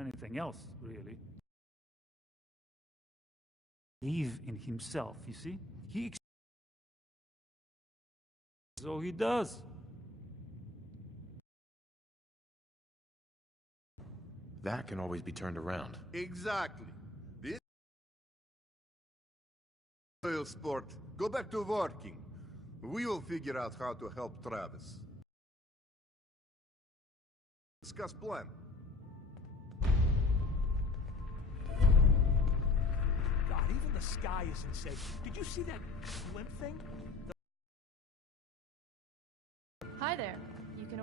anything else, really. Believe in himself, you see? So he does. That can always be turned around. Exactly. This oil sport. Go back to working. We will figure out how to help Travis. Discuss plan. God, even the sky isn't safe. Did you see that blimp thing? Hi there. You can.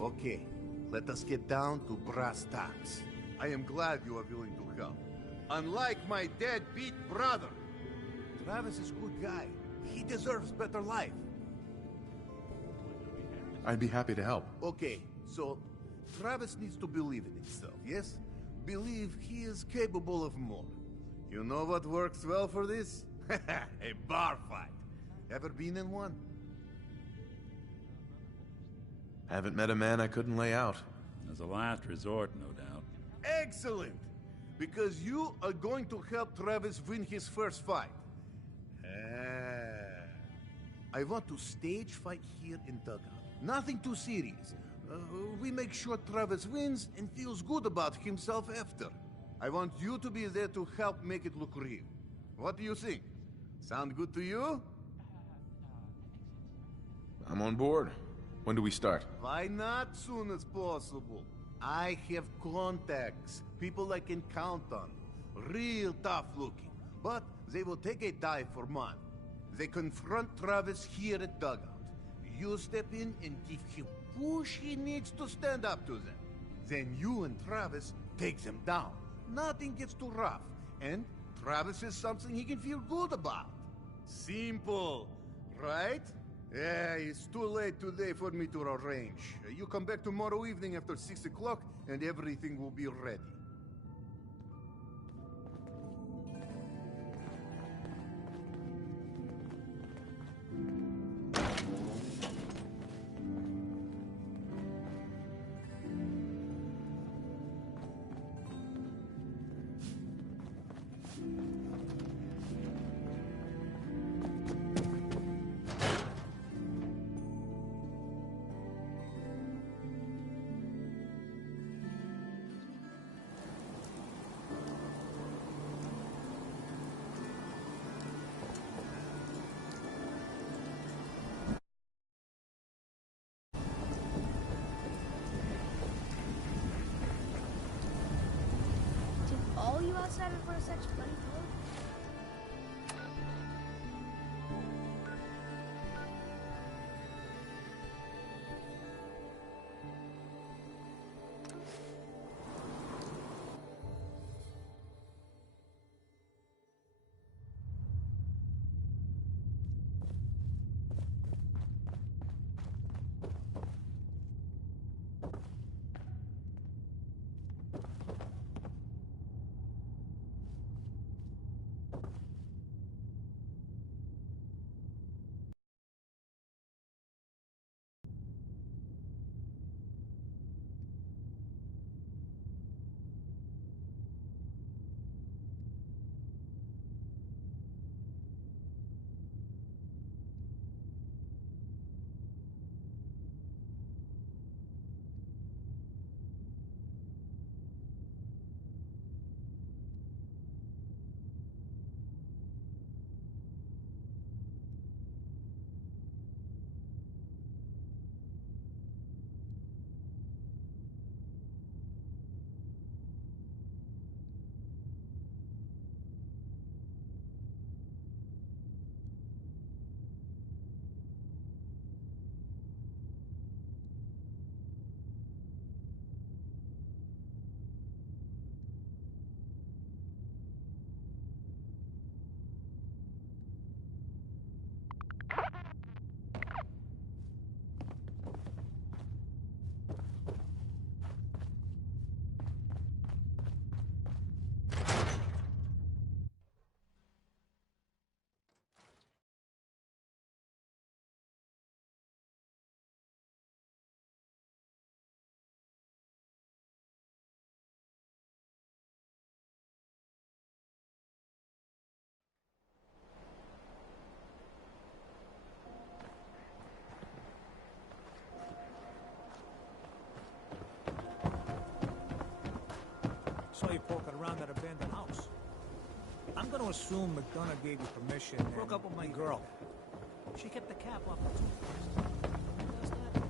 Okay, let us get down to brass tacks. I am glad you are willing to help. Unlike my deadbeat brother. Travis is a good guy. He deserves better life. I'd be happy to help. Okay, so Travis needs to believe in himself, yes? Believe he is capable of more. You know what works well for this? A bar fight. Ever been in one? Haven't met a man I couldn't lay out. As a last resort, no doubt. Excellent! Because you are going to help Travis win his first fight. I want to stage fight here in Dugout. Nothing too serious. We make sure Travis wins and feels good about himself after. I want you to be there to help make it look real. What do you think? Sound good to you? I'm on board. When do we start? Why not soon as possible? I have contacts, people I can count on. Real tough looking, but they will take a dive for money. They confront Travis here at Dugout. You step in and give him push he needs to stand up to them. Then you and Travis take them down. Nothing gets too rough, and Travis is something he can feel good about. Simple, right? Yeah, it's too late today for me to arrange. You come back tomorrow evening after 6 o'clock, and everything will be ready. All you outsiders wear such funny clothes? saw you poking around that abandoned house. I'm gonna assume McDonough gave you permission and... Broke up with my girl. She kept the cap off the toothpaste. Who does that?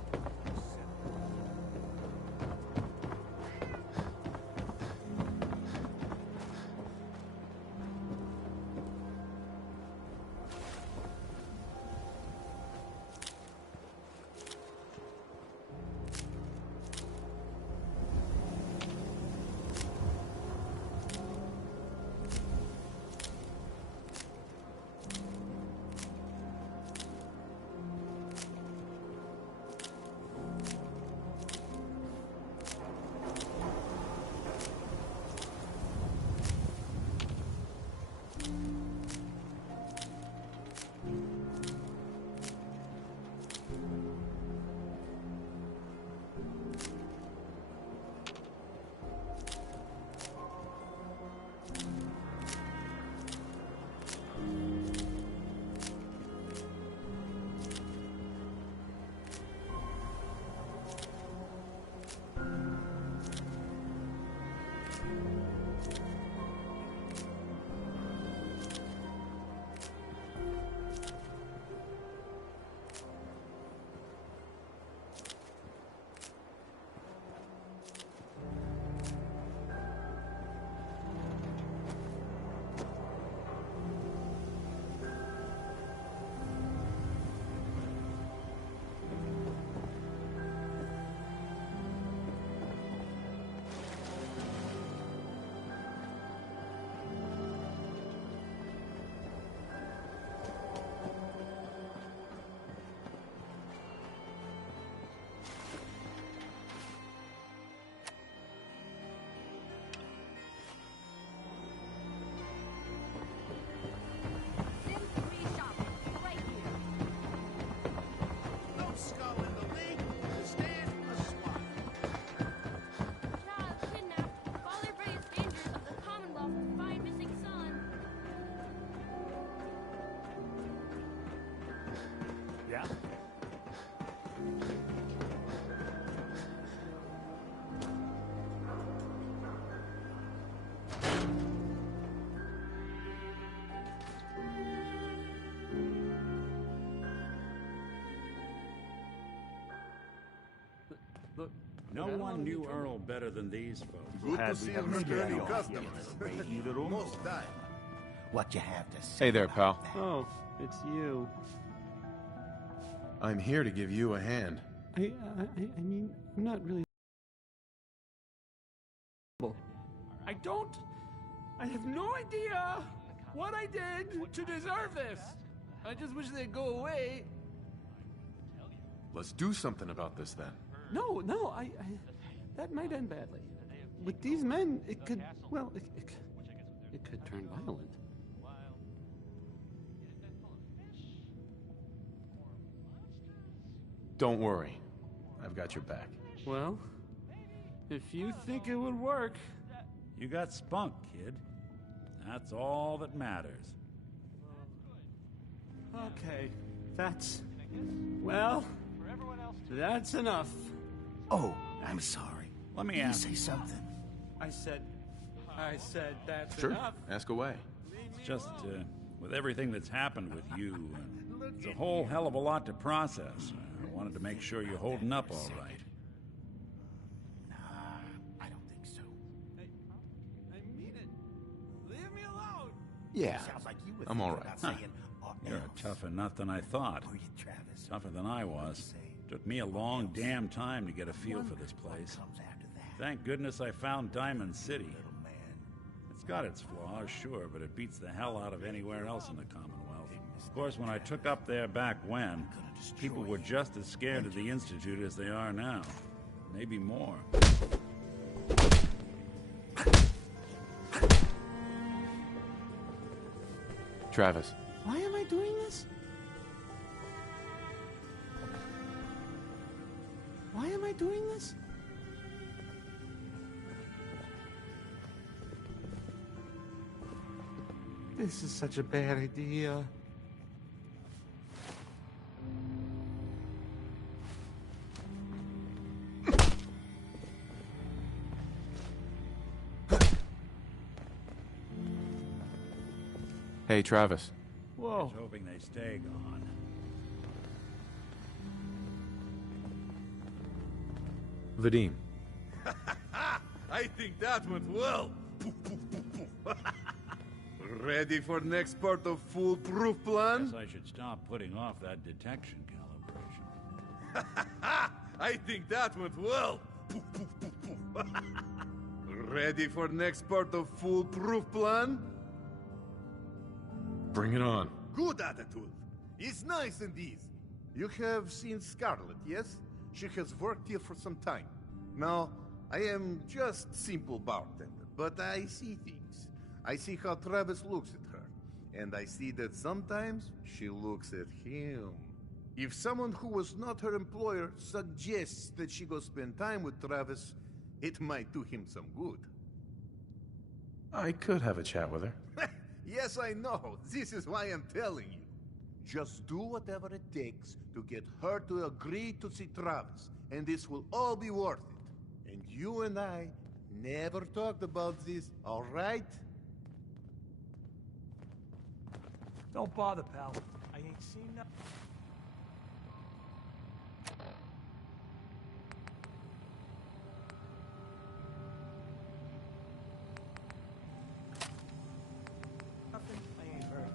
Yeah? Look, No one knew Earl better than these folks. Good to Had see we you have returning maybe customers. Need a room? Most die. What you have to say? Hey there, about pal. that? Oh, it's you. I'm here to give you a hand. I mean, I'm not really. I have no idea what I did to deserve this. I just wish they'd go away. Let's do something about this then. No, that might end badly. With these men, it could, well, it could turn violent. Don't worry. I've got your back. Well, if you think it would work. You got spunk, kid. That's all that matters. Okay, that's enough. Oh, I'm sorry. Let me Did you ask. say something? I said that's Sure, enough. ask away. It's just, with everything that's happened with you, it's a whole hell of a lot to process. I wanted to make sure you're holding up all right. I don't think so. I mean it. Leave me alone. Yeah. Sounds like you were I'm all thinking right. about saying, You're else. tougher nut than I thought. Were you, Travis? Tougher than I was. Took me a long damn time to get a feel for this place. What comes after that? Thank goodness I found Diamond City. Little man. It's got its flaws, sure, but it beats the hell out of anywhere else in the Commonwealth. Of course, when I took up there back when, people were just as scared of the Institute as they are now. Maybe more. Travis, Why am I doing this? Why am I doing this? This is such a bad idea. Hey, Travis. Whoa. Just hoping they stay gone. Vadim. I think that went well. Ready for next part of foolproof plan? Guess I should stop putting off that detection calibration. I think that went well. Ready for next part of foolproof plan? Bring it on. Good attitude. It's nice and easy. You have seen Scarlett, yes? She has worked here for some time. Now, I am just simple bartender, but I see things. I see how Travis looks at her, and I see that sometimes she looks at him. If someone who was not her employer suggests that she go spend time with Travis, it might do him some good. I could have a chat with her. Yes, I know. This is why I'm telling you. Just do whatever it takes to get her to agree to see Travis, and this will all be worth it. And you and I never talked about this, all right? Don't bother, pal. I ain't seen nothing. I ain't heard.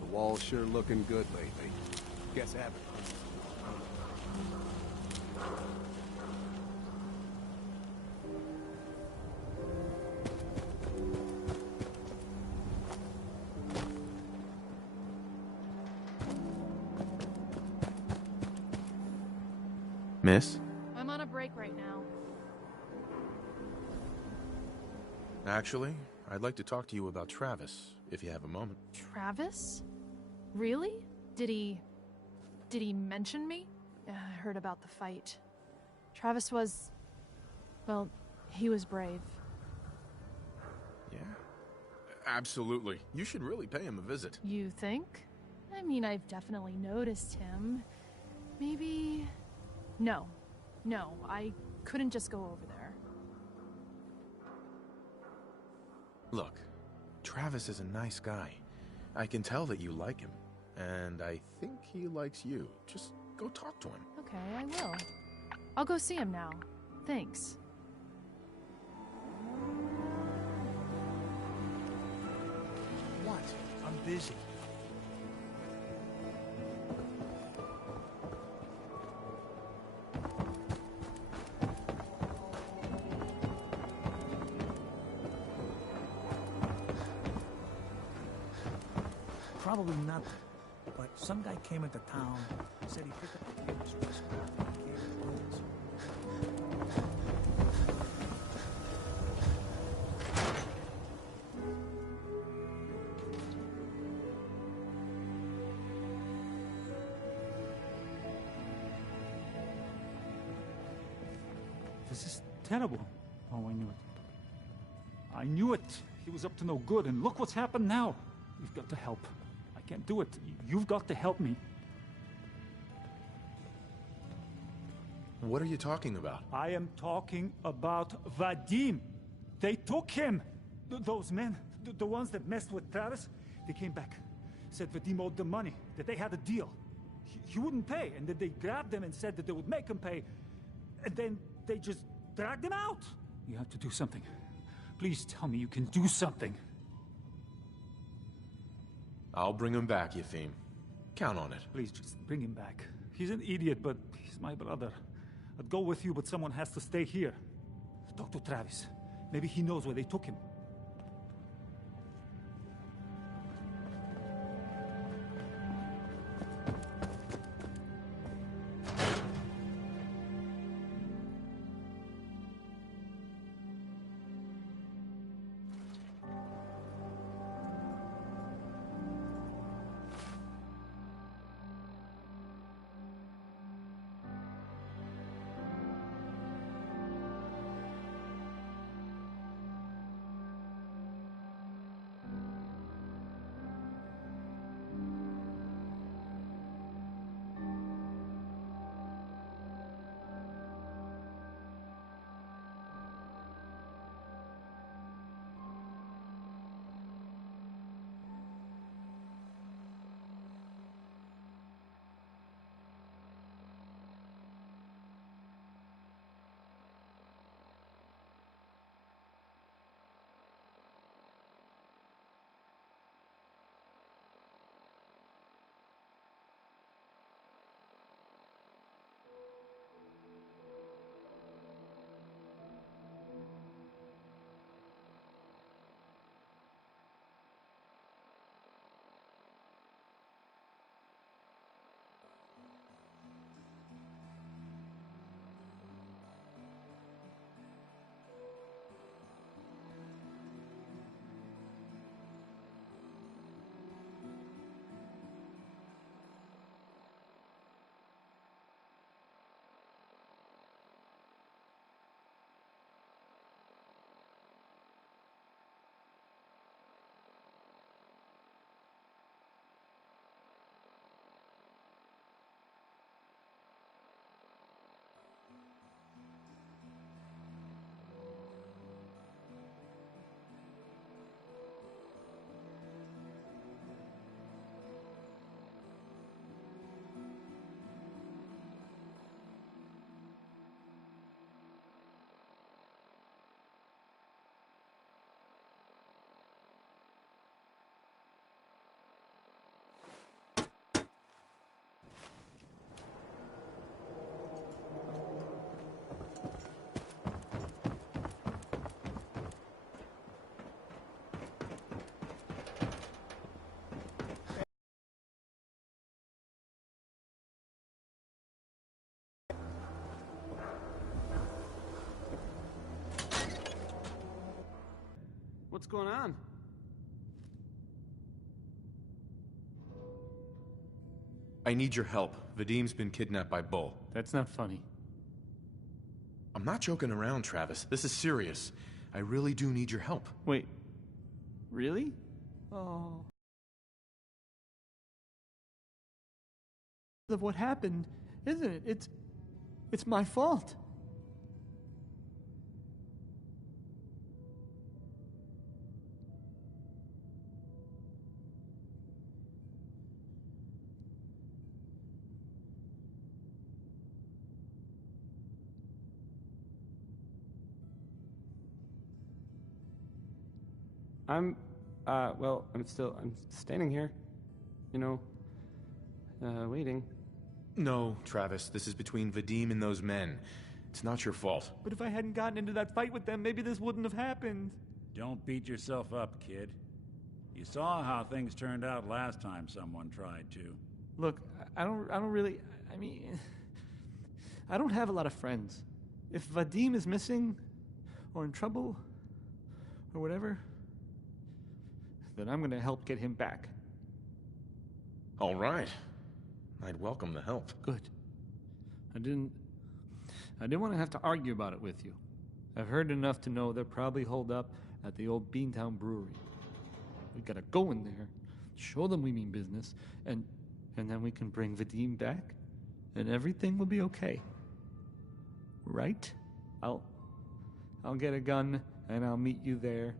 The wall's sure looking good lately. Guess Abbott. Miss? I'm on a break right now. Actually, I'd like to talk to you about Travis, if you have a moment. Travis? Really? Did he mention me? I heard about the fight. Travis was... well, he was brave. Yeah? Absolutely. You should really pay him a visit. You think? I mean, I've definitely noticed him. Maybe... No. No, I couldn't just go over there. Look, Travis is a nice guy. I can tell that you like him. And I think he likes you. Just go talk to him. Okay, I will. I'll go see him now. Thanks. What? I'm busy. Probably nothing. But some guy came into town, said he picked up a kid's wrist. This is terrible. Oh, I knew it. I knew it. He was up to no good, and look what's happened now. You've got to help. I can't do it. You've got to help me. What are you talking about? I am talking about Vadim. They took him. Those men, the ones that messed with Travis, they came back. Said Vadim owed them money, that they had a deal. He wouldn't pay, and then they grabbed him and said that they would make him pay. And then they just dragged him out. You have to do something. Please tell me you can do something. I'll bring him back, Yefim. Count on it. Please just bring him back. He's an idiot, but he's my brother. I'd go with you, but someone has to stay here. Talk to Travis. Maybe he knows where they took him. What's going on? I need your help. Vadim's been kidnapped by Bull. That's not funny. I'm not joking around, Travis. This is serious. I really do need your help. Wait. Really? Oh. Of what happened, isn't it? It's my fault. I'm standing here, waiting. No, Travis, this is between Vadim and those men. It's not your fault. But if I hadn't gotten into that fight with them, maybe this wouldn't have happened. Don't beat yourself up, kid. You saw how things turned out last time someone tried to. Look, I don't really, I don't have a lot of friends. If Vadim is missing, or in trouble, or whatever, then I'm gonna help get him back. All right. I'd welcome the help. Good. I didn't want to have to argue about it with you. I've heard enough to know they're probably holed up at the old Beantown Brewery. We gotta go in there, show them we mean business, and then we can bring Vadim back, and everything will be okay. Right? I'll get a gun, and I'll meet you there.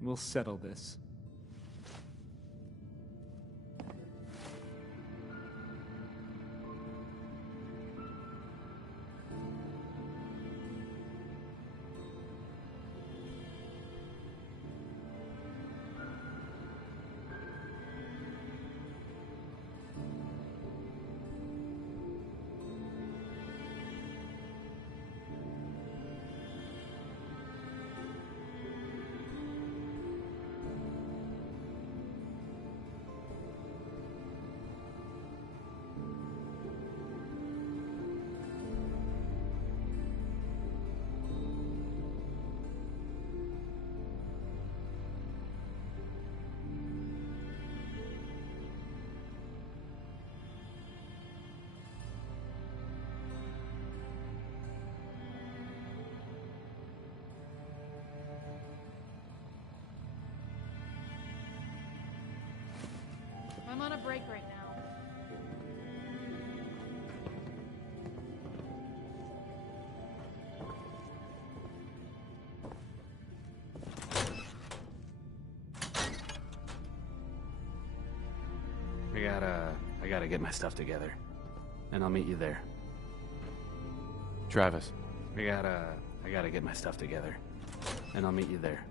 We'll settle this. I'm on a break right now. I gotta get my stuff together. And I'll meet you there. Travis. I gotta get my stuff together. And I'll meet you there.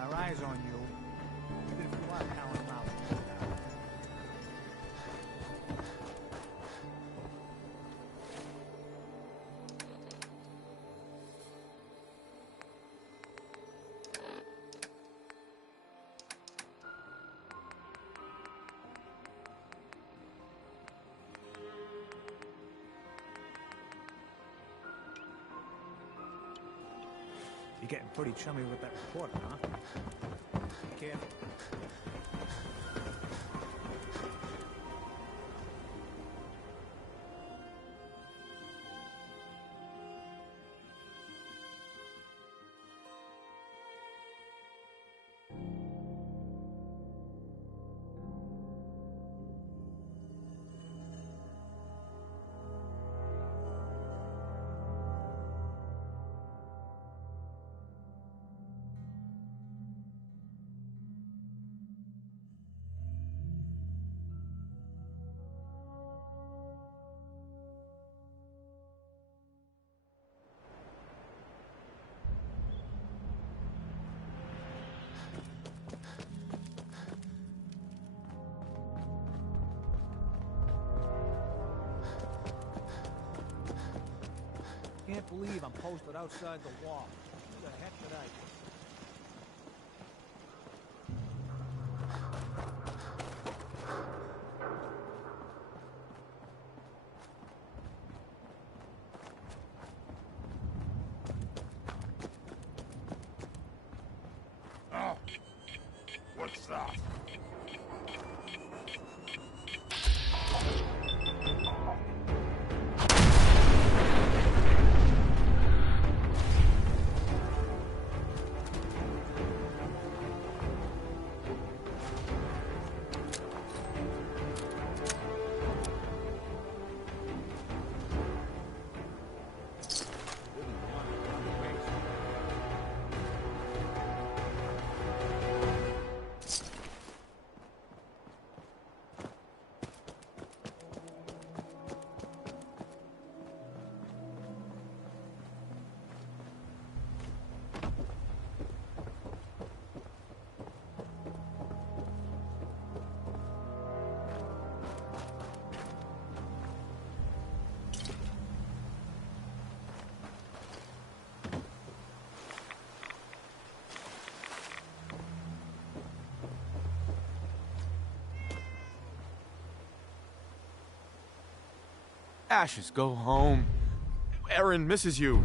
Our eyes on you. Even if you are counting them out. getting pretty chummy with that reporter, huh? Be careful. Can't believe I'm posted outside the wall. Who the heck did I do? Oh, what's that? Ashes, go home. Erin misses you.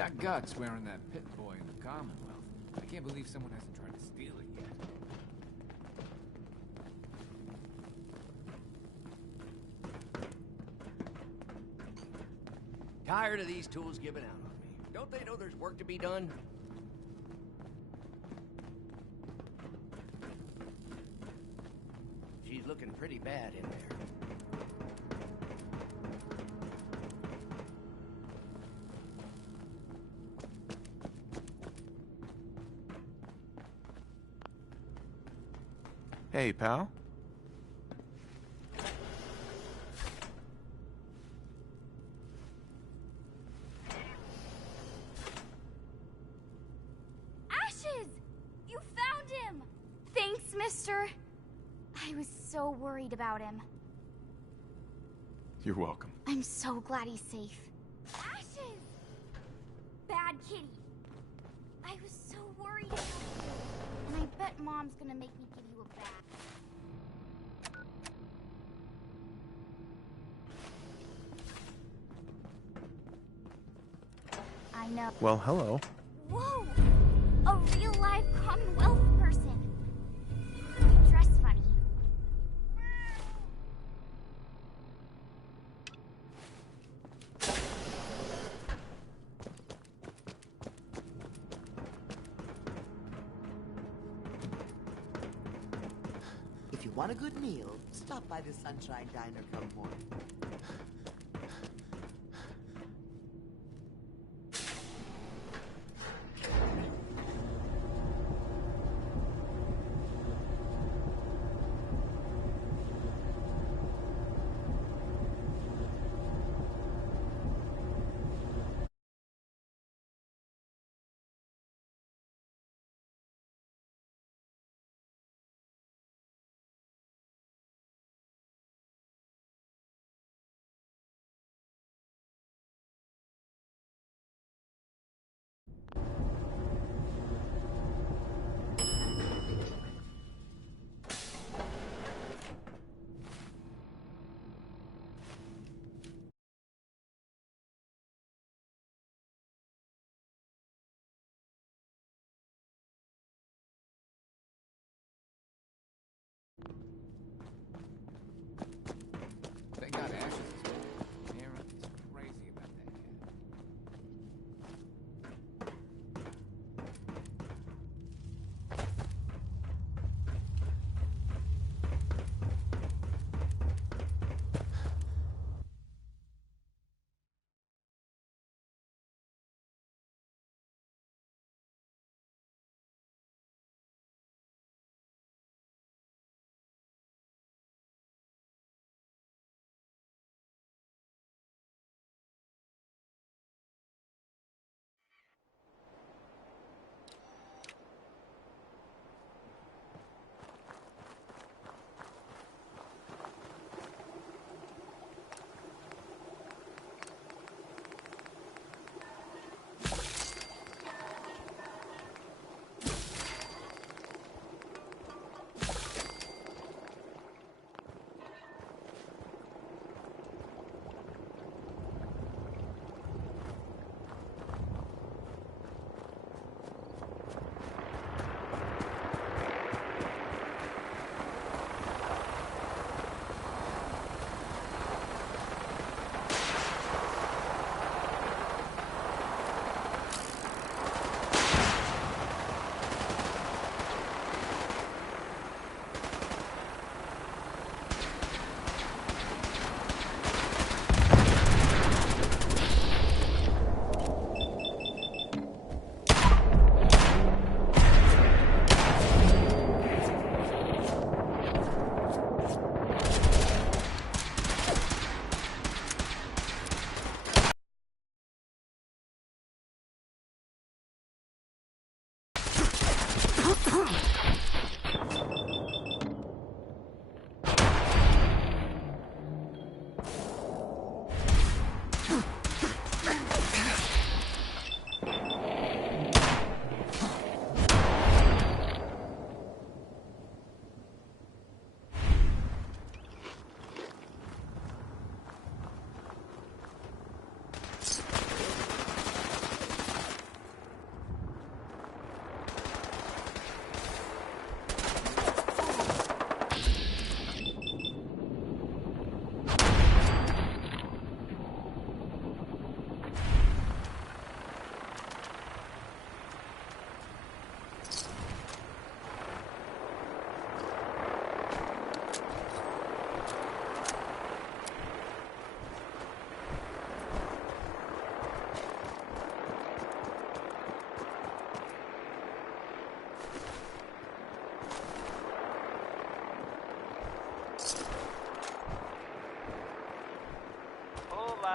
got guts wearing that pit boy in the Commonwealth. I can't believe someone hasn't tried to steal it yet. Tired of these tools giving out on me. Don't they know there's work to be done? She's looking pretty bad in there. Hey, pal. Ashes! You found him! Thanks, mister. I was so worried about him. You're welcome. I'm so glad he's safe. Ashes! Bad kitty. I was so worried about you. And I bet Mom's gonna make me give you a bath. I know. Well, hello. Whoa! A real live Commonwealth person. You dress funny. If you want a good meal, stop by the Sunshine Diner come morning.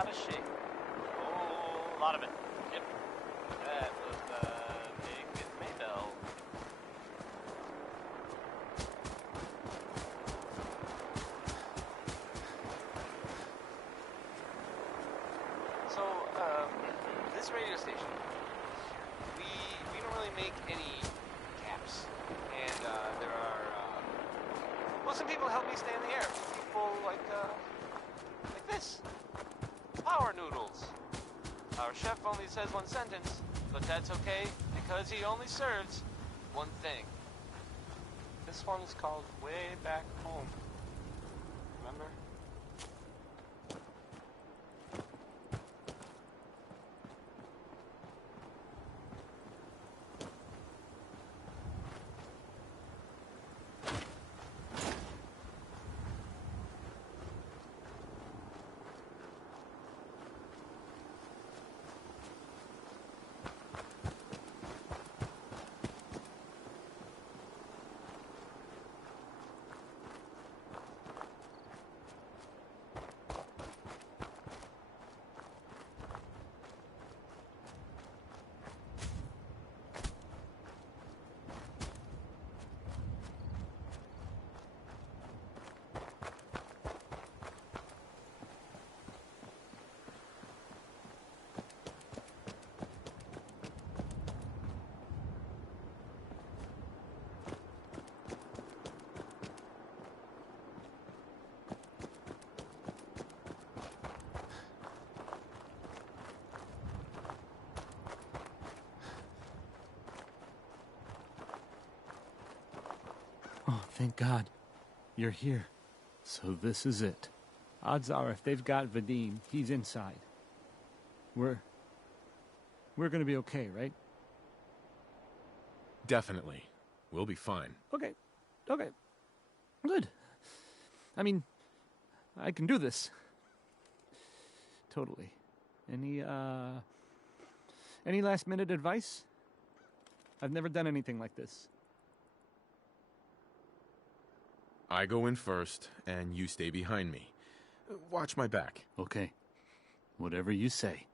lot of shake. Oh, a lot of it. Yep. That was big with Maybell. So, this radio station, we don't really make any caps. And, there are, well, some people help me stay in the air. People like this. Power noodles. Our chef only says one sentence, but that's okay, because he only serves one thing. This one is called Way Back Home. Remember? Oh, thank God. You're here. So this is it. Odds are if they've got Vadim, he's inside. We're gonna be okay, right? Definitely. We'll be fine. Okay. Good. I mean, I can do this. Totally. Any last minute advice? I've never done anything like this. I go in first, and you stay behind me. Watch my back. Okay. Whatever you say.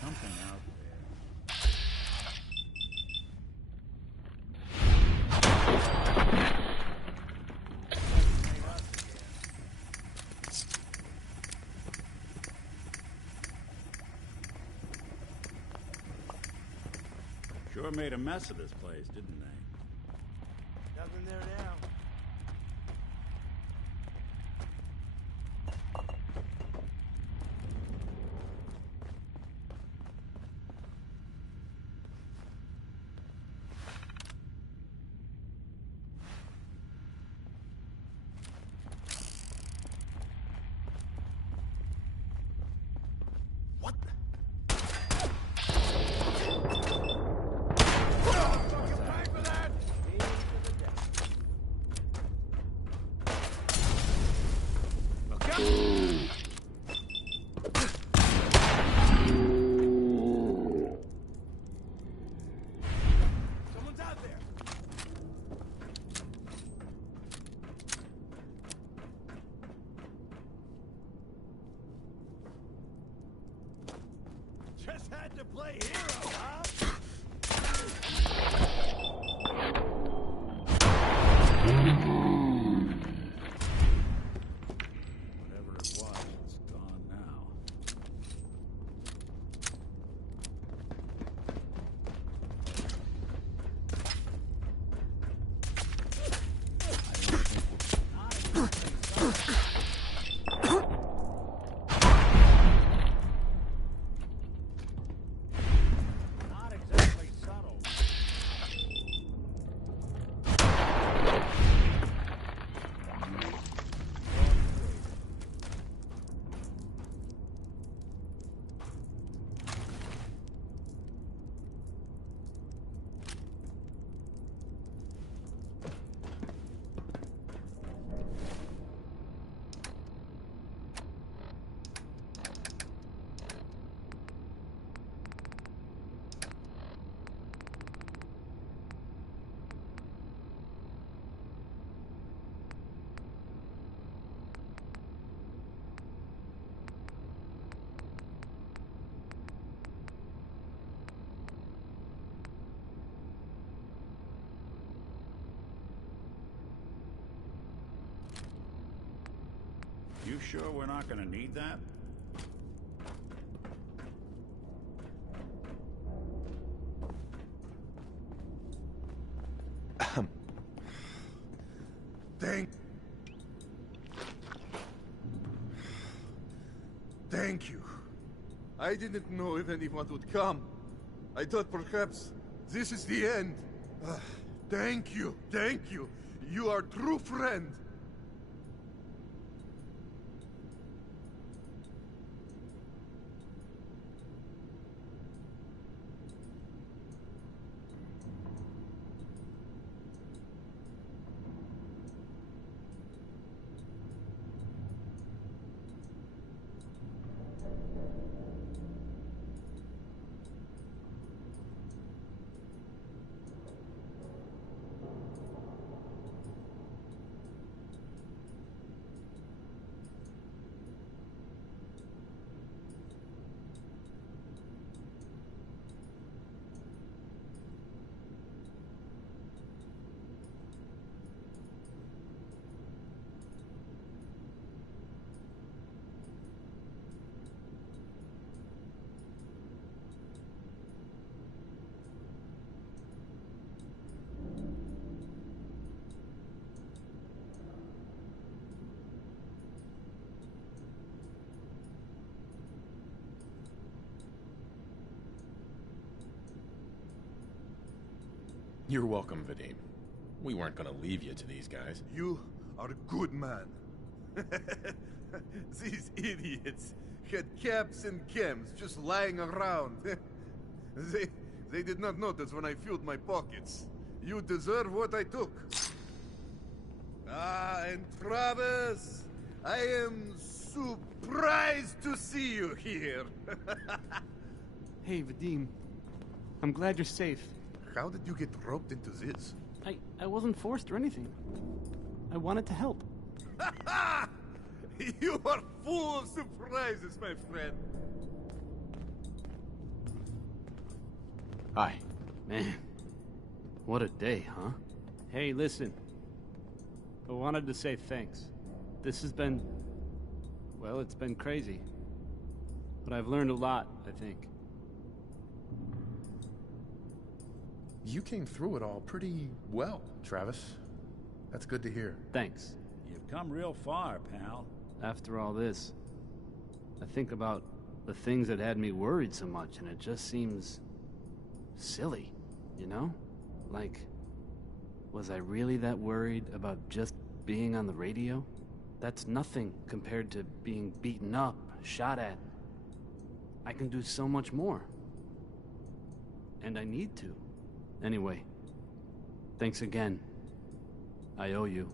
Something out there. Sure made a mess of this place, didn't they? Nothing there now. Someone's out there. Just had to play hero, huh? Whatever it was, it's gone now. Not exactly subtle. you sure we're not gonna need that? Thank you. I didn't know if anyone would come. I thought perhaps this is the end. Thank you. Thank you. You are a true friend. You're welcome, Vadim. We weren't gonna leave you to these guys. You are a good man. These idiots had caps and chems just lying around. They did not notice when I filled my pockets. You deserve what I took. Ah, and Travis, I am surprised to see you here. Hey, Vadim. I'm glad you're safe. How did you get roped into this? I wasn't forced or anything. I wanted to help. You are full of surprises, my friend. Hi. Man, what a day, huh? Hey, listen. I wanted to say thanks. This has been... well, it's been crazy. But I've learned a lot, I think. You came through it all pretty well, Travis. That's good to hear. Thanks. You've come real far, pal. After all this, I think about the things that had me worried so much, and it just seems... silly, you know? Like, was I really that worried about just being on the radio? That's nothing compared to being beaten up, shot at. I can do so much more. And I need to. Anyway, thanks again. I owe you.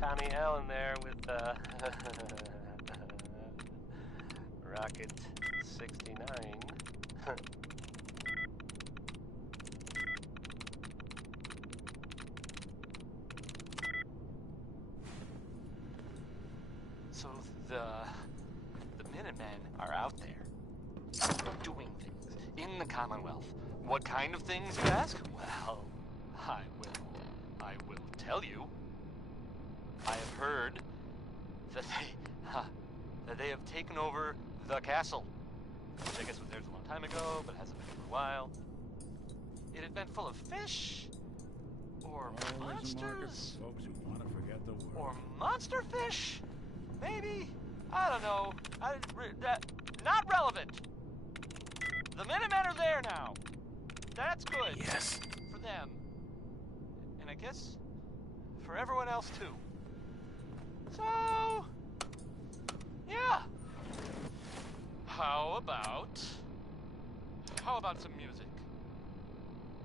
Connie Allen there with Rocket 69. So the Minutemen are out there doing things in the Commonwealth. What kind of things, you ask? Well, I will tell you. I have heard that they have taken over the castle, which I guess was theirs a long time ago, but hasn't been for a while. It had been full of fish, or monsters, folks who want to forget the word. or monster fish, maybe. I don't know. Not relevant. The Minutemen are there now. That's good. Yes. For them, and I guess for everyone else too. So, yeah. How about some music?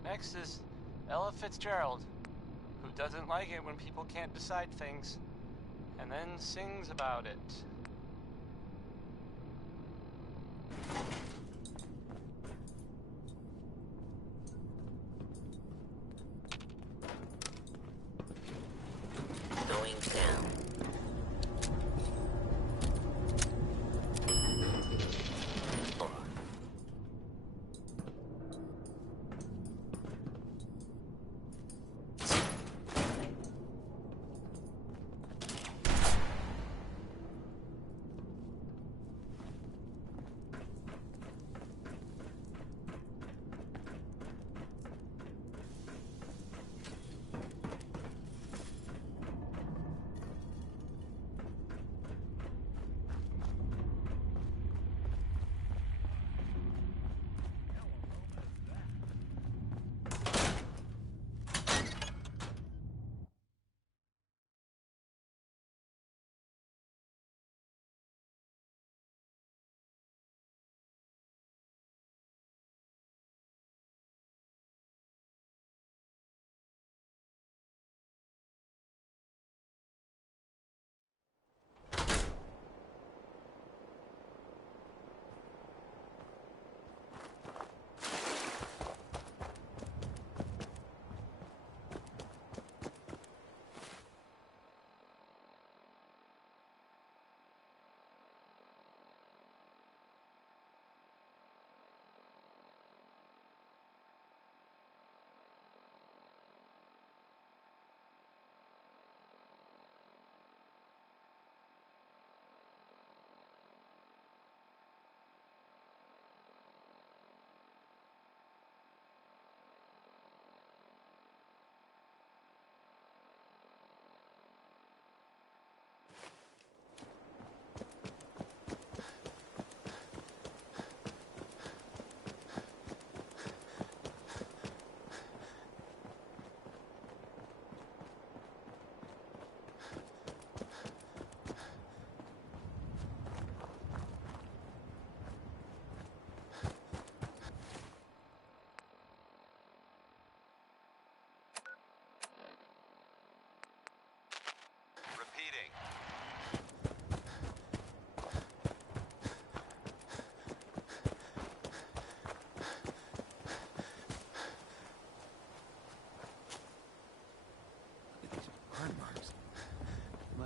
Next is Ella Fitzgerald, who doesn't like it when people can't decide things, and then sings about it. Going down.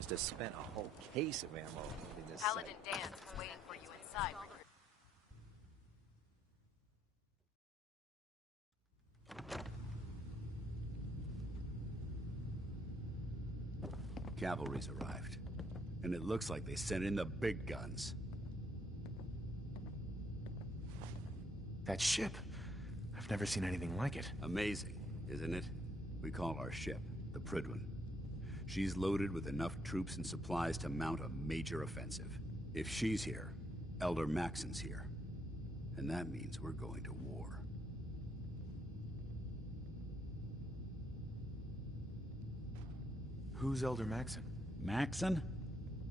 must have spent a whole case of ammo in this Paladin site. Dan's waiting for you inside. Cavalry's arrived. And it looks like they sent in the big guns. That ship. I've never seen anything like it. Amazing, isn't it? We call our ship the Prydwen. She's loaded with enough troops and supplies to mount a major offensive. If she's here, Elder Maxon's here. And that means we're going to war. Who's Elder Maxon? Maxon?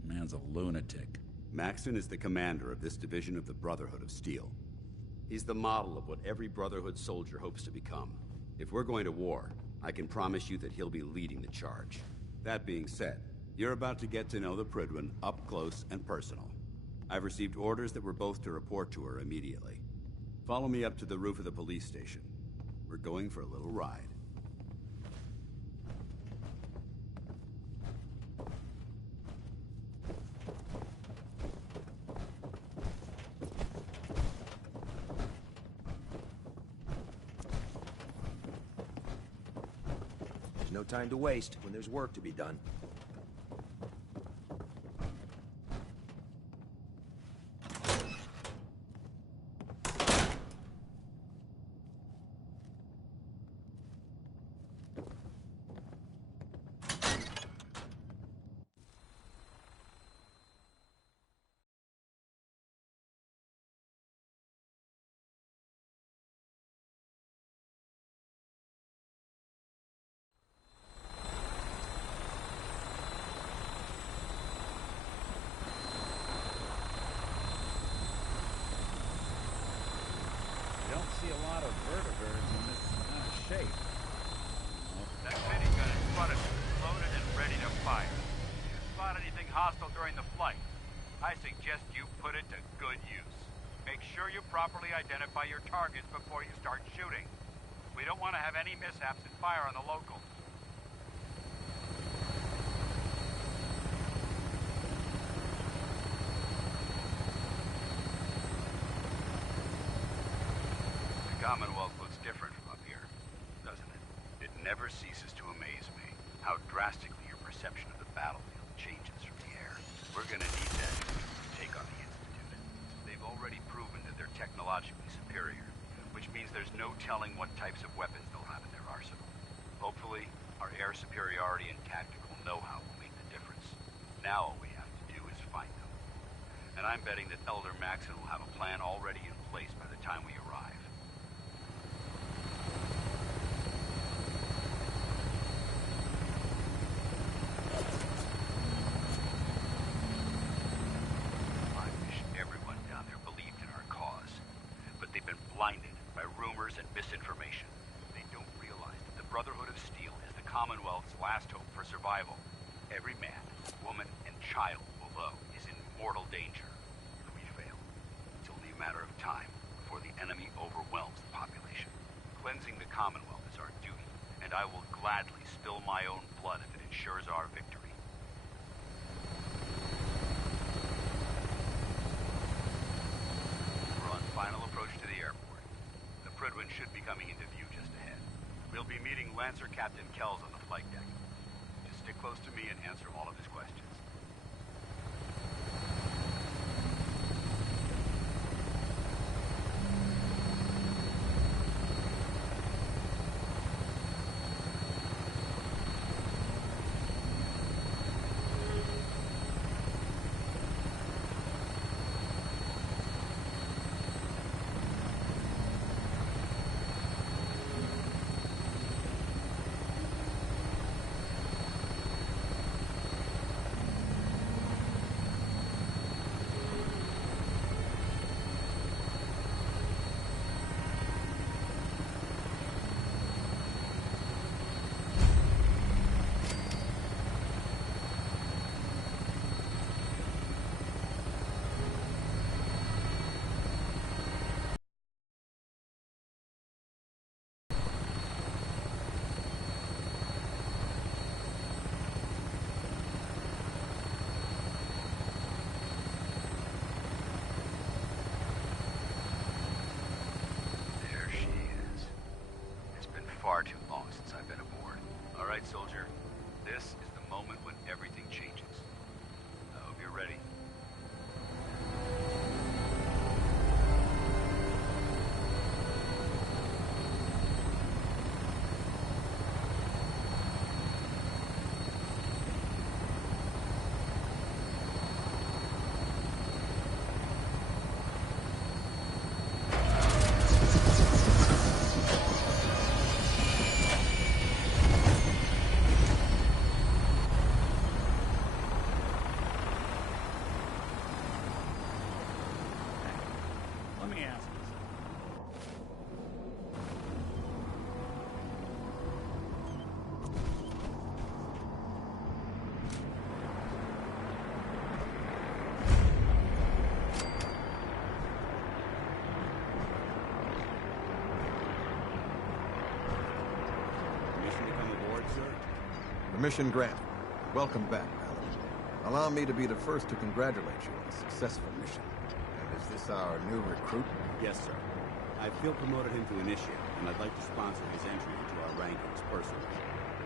Man's a lunatic. Maxon is the commander of this division of the Brotherhood of Steel. He's the model of what every Brotherhood soldier hopes to become. If we're going to war, I can promise you that he'll be leading the charge. That being said, you're about to get to know the Prydwen up close and personal. I've received orders that we're both to report to her immediately. Follow me up to the roof of the police station. We're going for a little ride. There's no time to waste when there's work to be done. See a lot of vertebrates in this kind of shape. That minigun in front of you is loaded and ready to fire. If you spot anything hostile during the flight, I suggest you put it to good use. Make sure you properly identify your targets before you start shooting. We don't want to have any mishaps and fire on the locals. Commonwealth looks different from up here, doesn't it? It never ceases to amaze me how drastically your perception of the battlefield changes from the air. We're gonna need that to take on the Institute. They've already proven that they're technologically superior, which means there's no telling what types of weapons they'll have in their arsenal. Hopefully, our air superiority and tactical know-how will make the difference. Now all we have to do is find them. And I'm betting that Elder Maxon will have a plan already in place by the time we arrive. Blinded by rumors and misinformation. They don't realize that the Brotherhood of Steel is the Commonwealth's last hope for survival. Every man, woman, and child below is in mortal danger. If we fail, it's only a matter of time before the enemy overwhelms the population. Cleansing the Commonwealth is our duty, and I will gladly spill my own blood if it ensures our victory. We're on final approach to the airport. Prydwen should be coming into view just ahead. We'll be meeting Lancer Captain Kells on the flight deck. Just stick close to me and answer all of his questions. This is the moment when everything changes. I hope you're ready. Let me ask you something. Permission to come aboard, sir? Permission granted. Welcome back, Paladin. Allow me to be the first to congratulate you on a successful mission. And is this our new recruit? Yes, sir. I feel promoted him to initiate, and I'd like to sponsor his entry into our rankings personally.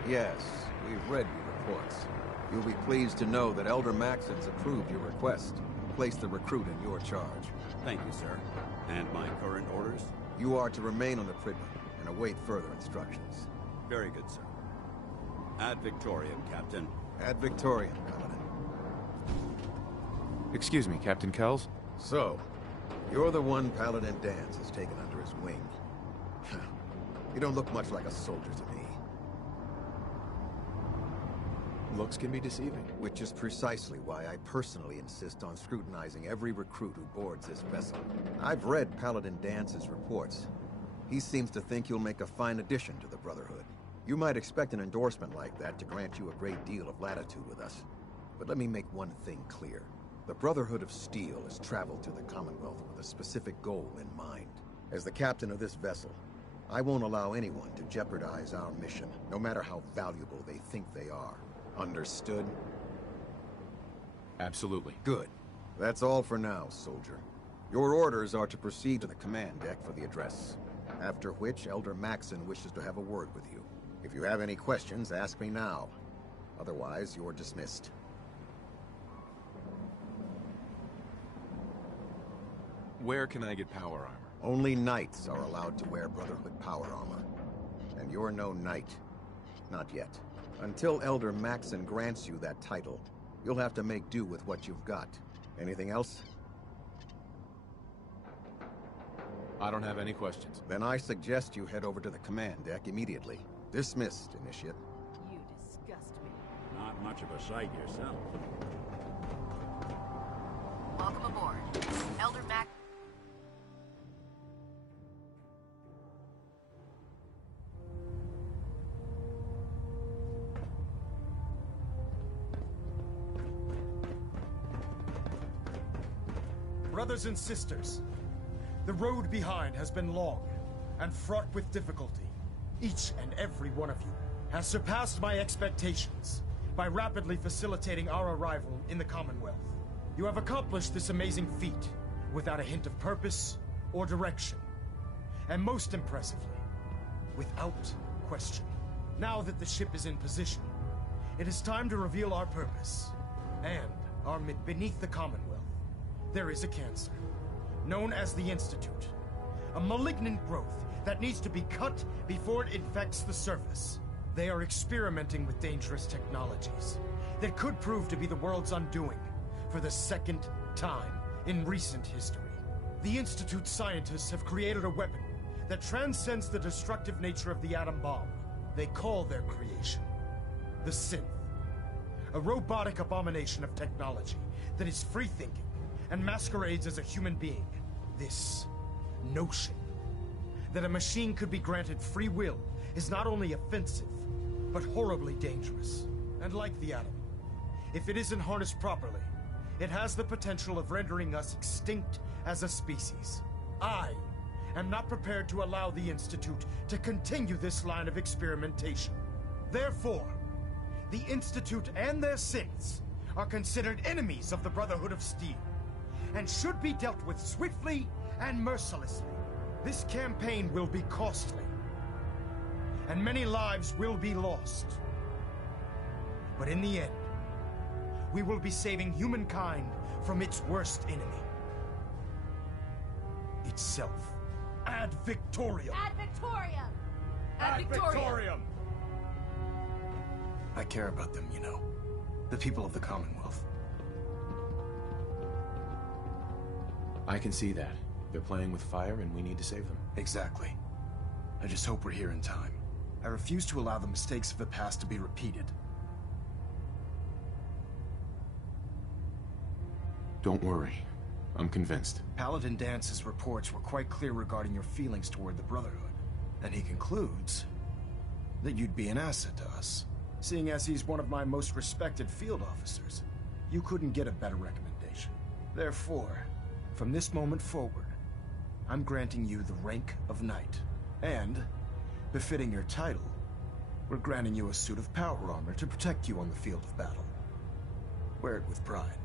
Yes, we've read your reports. You'll be pleased to know that Elder Maxon's approved your request to place the recruit in your charge. Thank you, sir. And my current orders? You are to remain on the Pridman and await further instructions. Very good, sir. Ad Victoriam, Captain. Ad Victoriam, Paladin. Excuse me, Captain Kells? So, you're the one Paladin Danse has taken under his wing. You don't look much like a soldier to me. Looks can be deceiving. Which is precisely why I personally insist on scrutinizing every recruit who boards this vessel. I've read Paladin Dance's reports. He seems to think you'll make a fine addition to the Brotherhood. You might expect an endorsement like that to grant you a great deal of latitude with us. But let me make one thing clear. The Brotherhood of Steel has traveled to the Commonwealth with a specific goal in mind. As the captain of this vessel, I won't allow anyone to jeopardize our mission, no matter how valuable they think they are. Understood? Absolutely. Good. That's all for now, soldier. Your orders are to proceed to the command deck for the address, after which Elder Maxon wishes to have a word with you. If you have any questions, ask me now. Otherwise, you're dismissed. Where can I get power armor? Only knights are allowed to wear Brotherhood power armor. And you're no knight. Not yet. Until Elder Maxon grants you that title, you'll have to make do with what you've got. Anything else? I don't have any questions. Then I suggest you head over to the command deck immediately. Dismissed, Initiate. You disgust me. Not much of a sight yourself. Welcome aboard. Elder Mac... Brothers and sisters, the road behind has been long and fraught with difficulty. Each and every one of you has surpassed my expectations by rapidly facilitating our arrival in the Commonwealth. You have accomplished this amazing feat without a hint of purpose or direction. And most impressively, without question. Now that the ship is in position, it is time to reveal our purpose and our beneath the Commonwealth. There is a cancer, known as the Institute. A malignant growth that needs to be cut before it infects the surface. They are experimenting with dangerous technologies that could prove to be the world's undoing for the second time in recent history. The Institute's scientists have created a weapon that transcends the destructive nature of the atom bomb. They call their creation the Synth. A robotic abomination of technology that is free-thinking and masquerades as a human being. This notion that a machine could be granted free will is not only offensive, but horribly dangerous. And like the atom, if it isn't harnessed properly, it has the potential of rendering us extinct as a species. I am not prepared to allow the Institute to continue this line of experimentation. Therefore, the Institute and their synths are considered enemies of the Brotherhood of Steel, and should be dealt with swiftly and mercilessly. This campaign will be costly, and many lives will be lost. But in the end, we will be saving humankind from its worst enemy. Itself. Ad Victoriam! Ad Victoriam! Ad Victoriam! I care about them, you know. The people of the Commonwealth. I can see that. They're playing with fire and we need to save them. Exactly. I just hope we're here in time. I refuse to allow the mistakes of the past to be repeated. Don't worry. I'm convinced. Paladin Dance's reports were quite clear regarding your feelings toward the Brotherhood. And he concludes that you'd be an asset to us. Seeing as he's one of my most respected field officers, you couldn't get a better recommendation. Therefore, from this moment forward, I'm granting you the rank of Knight. And, befitting your title, we're granting you a suit of power armor to protect you on the field of battle. Wear it with pride.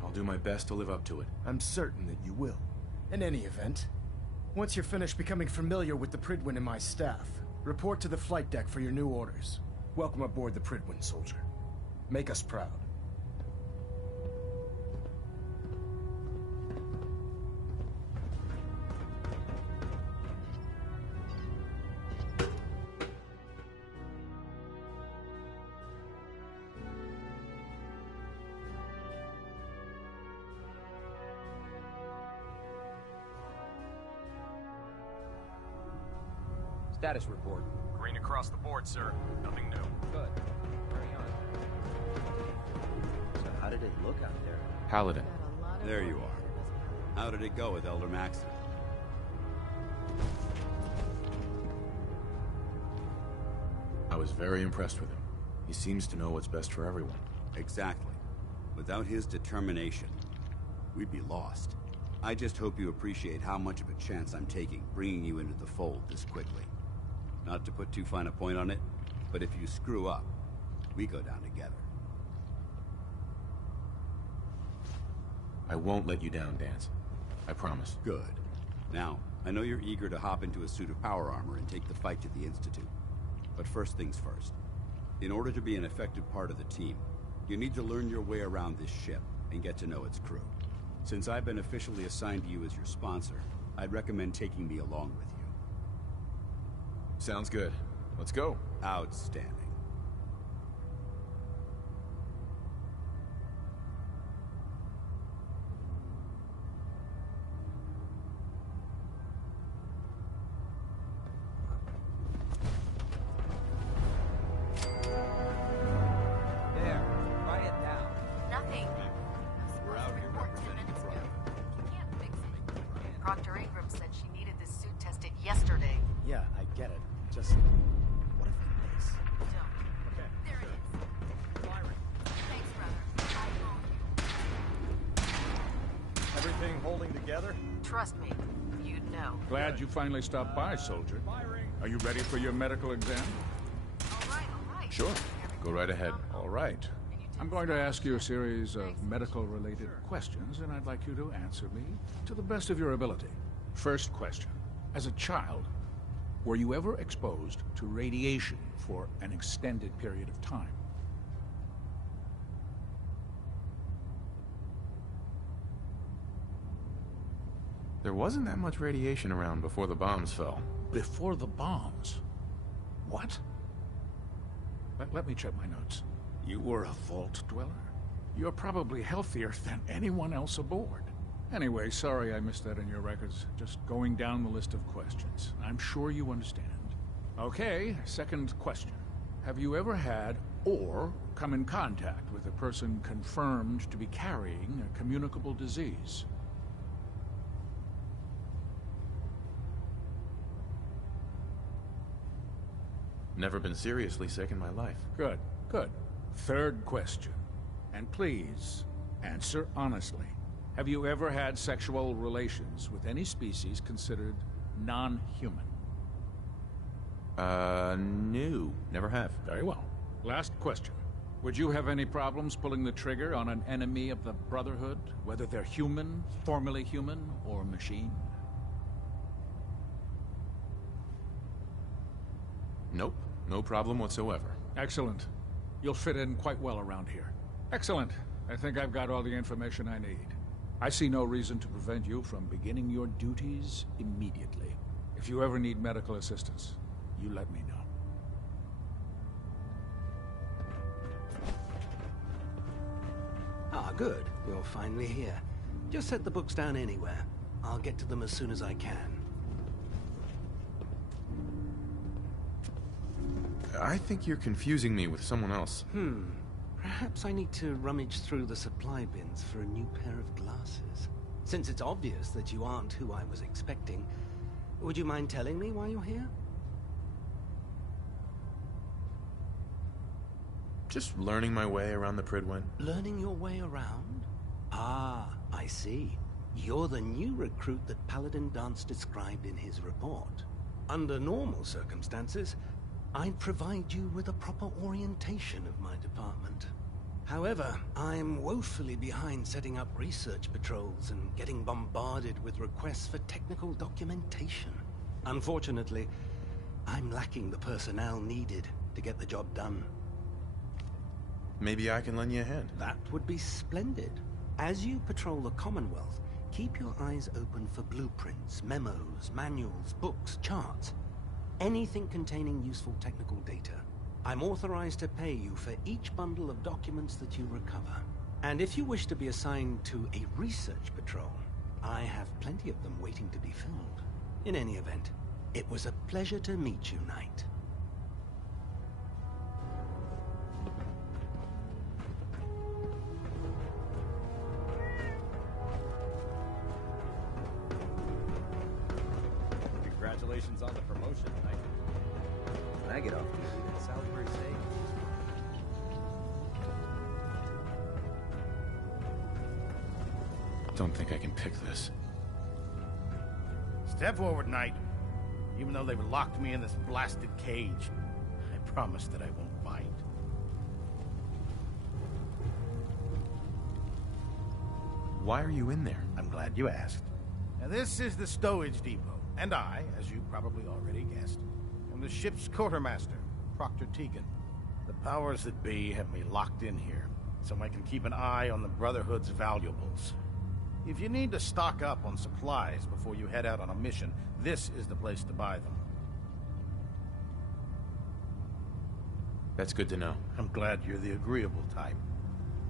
I'll do my best to live up to it. I'm certain that you will. In any event, once you're finished becoming familiar with the Prydwen and my staff, report to the flight deck for your new orders. Welcome aboard the Prydwen, soldier. Make us proud. Status report. Green across the board, sir. Nothing new. Good. Carry on. So how did it look out there? Paladin. There you are. How did it go with Elder Maxson? I was very impressed with him. He seems to know what's best for everyone. Exactly. Without his determination, we'd be lost. I just hope you appreciate how much of a chance I'm taking bringing you into the fold this quickly. Not to put too fine a point on it, but if you screw up, we go down together. I won't let you down, Dance. I promise. Good. Now, I know you're eager to hop into a suit of power armor and take the fight to the Institute. But first things first. In order to be an effective part of the team, you need to learn your way around this ship and get to know its crew. Since I've been officially assigned to you as your sponsor, I'd recommend taking me along with you. Sounds good. Let's go. Outstanding. There. Write it down. Nothing. We're out here representing the Brotherhood. You can't fix it. Proctor Ingram said she needed this suit tested yesterday. Yeah, I get it. Just... what if we miss? Don't. Okay. There it is. Firing. Thanks, brother. I own you. Everything holding together? Trust me. You'd know. Glad you finally stopped by, soldier. Are you ready for your medical exam? All right. Sure. Go right ahead. All right. I'm going to ask you a series of medical-related questions, and I'd like you to answer me to the best of your ability. First question. As a child, were you ever exposed to radiation for an extended period of time? There wasn't that much radiation around before the bombs fell. Before the bombs? What? Let me check my notes. You were a vault dweller? You're probably healthier than anyone else aboard. Anyway, sorry I missed that in your records. Just going down the list of questions. I'm sure you understand. Okay, second question. Have you ever had or come in contact with a person confirmed to be carrying a communicable disease? Never been seriously sick in my life. Good, good. Third question. And please, answer honestly. Have you ever had sexual relations with any species considered non-human? No. Never have. Very well. Last question. Would you have any problems pulling the trigger on an enemy of the Brotherhood, whether they're human, formerly human, or machine? Nope. No problem whatsoever. Excellent. You'll fit in quite well around here. Excellent. I think I've got all the information I need. I see no reason to prevent you from beginning your duties immediately. If you ever need medical assistance, you let me know. Ah, good. You're finally here. Just set the books down anywhere. I'll get to them as soon as I can. I think you're confusing me with someone else. Perhaps I need to rummage through the supply bins for a new pair of glasses. Since it's obvious that you aren't who I was expecting, would you mind telling me why you're here? Just learning my way around the Prydwen. Learning your way around? Ah, I see. You're the new recruit that Paladin Danse described in his report. Under normal circumstances, I'd provide you with a proper orientation of my department. However, I'm woefully behind setting up research patrols and getting bombarded with requests for technical documentation. Unfortunately, I'm lacking the personnel needed to get the job done. Maybe I can lend you a hand. That would be splendid. As you patrol the Commonwealth, keep your eyes open for blueprints, memos, manuals, books, charts. Anything containing useful technical data. I'm authorized to pay you for each bundle of documents that you recover. And if you wish to be assigned to a research patrol, I have plenty of them waiting to be filled. In any event, it was a pleasure to meet you, Knight. Congratulations on the promotion, Knight. When I get off duty, that Salisbury say. Don't think I can pick this. Step forward, Knight. Even though they've locked me in this blasted cage, I promise that I won't bite. Why are you in there? I'm glad you asked. Now, this is the stowage depot, and I, as you probably already guessed, am the ship's quartermaster, Proctor Tegan. The powers that be have me locked in here, so I can keep an eye on the Brotherhood's valuables. If you need to stock up on supplies before you head out on a mission, this is the place to buy them. That's good to know. I'm glad you're the agreeable type.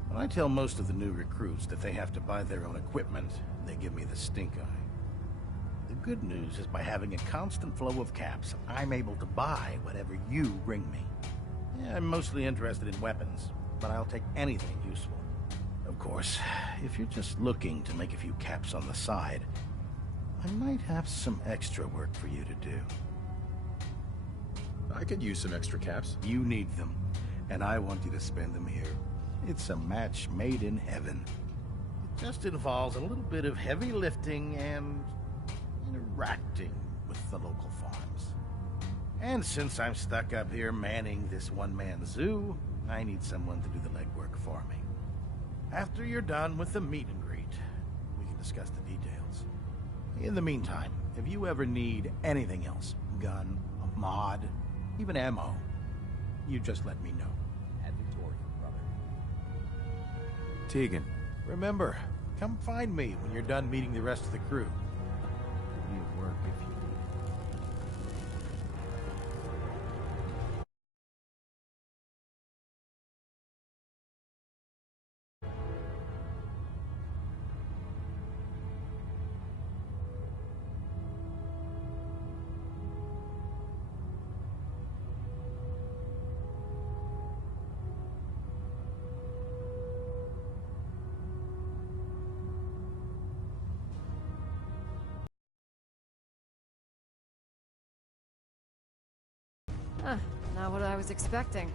When I tell most of the new recruits that they have to buy their own equipment, they give me the stink eye. The good news is by having a constant flow of caps, I'm able to buy whatever you bring me. Yeah, I'm mostly interested in weapons, but I'll take anything useful. Of course, if you're just looking to make a few caps on the side, I might have some extra work for you to do. I could use some extra caps. You need them, and I want you to spend them here. It's a match made in heaven. It just involves a little bit of heavy lifting and interacting with the local farms. And since I'm stuck up here manning this one-man zoo, I need someone to do the legwork for me. After you're done with the meet and greet, we can discuss the details. In the meantime, if you ever need anything else, gun, a mod, even ammo, you just let me know. Ad Victoriam, brother. Tegan. Remember, come find me when you're done meeting the rest of the crew. Give me work if you need. Not what I was expecting.